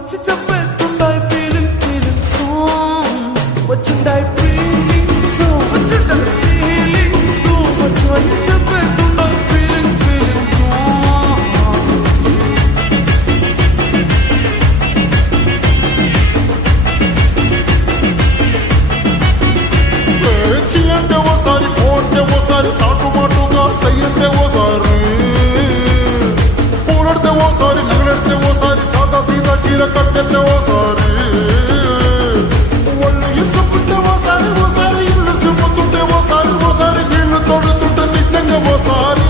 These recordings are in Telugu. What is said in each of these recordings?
వచ్చి చెప్పేస్తుండాయి ఫీలింగ్స్ ఫీలింగ్స్ వచ్చిండాయి ఫీలింగ్స్ వచ్చిండాయి ఫీలింగ్స్ వచ్చి వచ్చి చెప్పేస్తుండాయి ఫీలింగ్స్ ఫీలింగ్స్ పేచి అంటే ఓసారి పోతే ఓసారి చాటుమాటుగా సయ్యంటే ఓసారి పూలడితే ఓసారి నగలడితే ఓసారి సాదా సీదా చీర కట్టెత్తే ఓసారి ఒళ్ళు ఇసుకుంటే ఓసారి ఓసారి ఇల్లు సిమ్ముతుంటే ఓసారి ఓసారి నీళ్లు తోడుతుంటే నిజంగా ఓసారి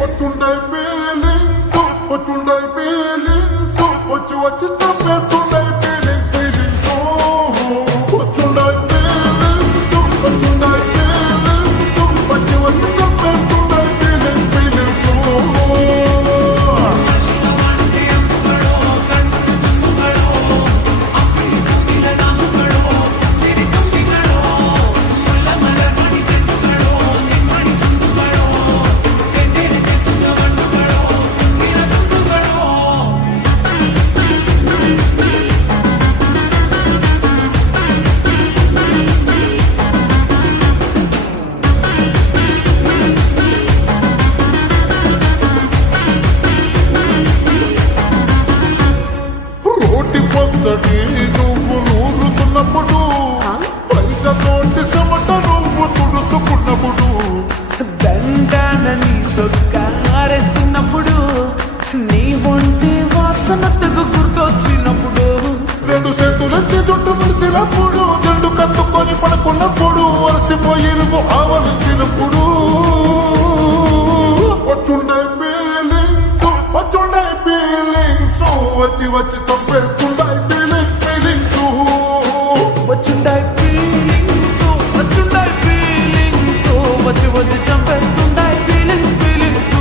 వచ్చుండాయి ఫీలింగ్స్ వచ్చుండాయి ఫీలింగ్స్ వచ్చి వచ్చి తప్పేస్తుండాయి ఫీలింగ్స్ ఫీలింగ్స్ వచ్చుండాయి ఫీలింగ్స్ వచ్చుండాయి ఫీలింగ్స్ వచ్చి వచ్చి తప్పేస్తుండాయి ఫీలింగ్స్ ఫీలింగ్స్ రోటి పచ్చడి నువ్వు నూరుతున్నప్పుడు పైక తోటి చెమట నువ్వు తుడుచుకున్నప్పుడు దండానని సొక్కారేస్తున్నప్పుడు నీ ఒంటి వాసనతకు గుర్తొచ్చినప్పుడు రెండు చేతులెత్తి చుట్టూ మెలిసినప్పుడు జండు కత్తుకొని పడుకున్నప్పుడు వలసిపోయి నువ్వు ఆవలించినప్పుడు వచ్చుండాయి ఫీలింగ్స్ వచ్చుండాయి ఫీలింగ్స్ వచ్చి వచ్చి తప్పేస్తుండాయి ఫీలింగ్స్ ఫీలింగ్స్ వచ్చిండాయి ఫీలింగ్స్ వచ్చిండాయి ఫీలింగ్స్ వచ్చి వచ్చి చంపేస్తుండాయి ఫీలింగ్స్ ఫీలింగ్స్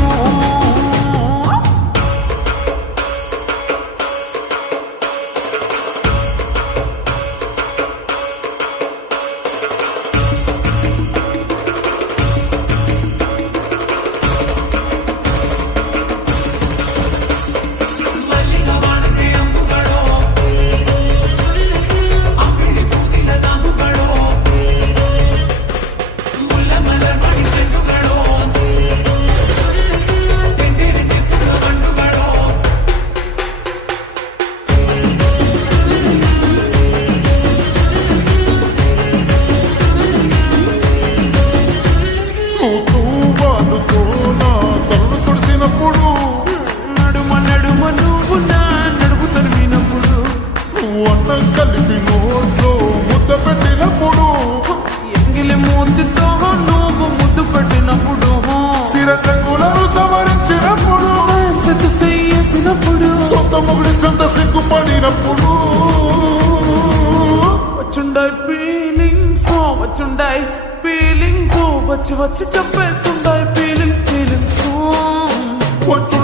తూవాలుతో నా తలను తుడిసినప్పుడు నడుమ నడుమ నువ్వు నా నడుపు తరిమినప్పుడు అన్నం కలిపి నోట్లో ముద్ద పెట్టినప్పుడు ఎంగిలి మూతితో నువ్వు ముద్దు పెట్టినప్పుడు శిరసంగులను సవరించినప్పుడు సైన్స్ చేసినప్పుడు సొంత మొగుడి సొంత సిగ్గుపడినప్పుడు వచ్చుండాయి ఫీలింగ్స్ వచ్చుండాయి ఫీలింగ్స్ వచ్చి వచ్చి చెప్పేస్తుండాయి ఫీలింగ్స్ ఫీలింగ్స్ వచ్చి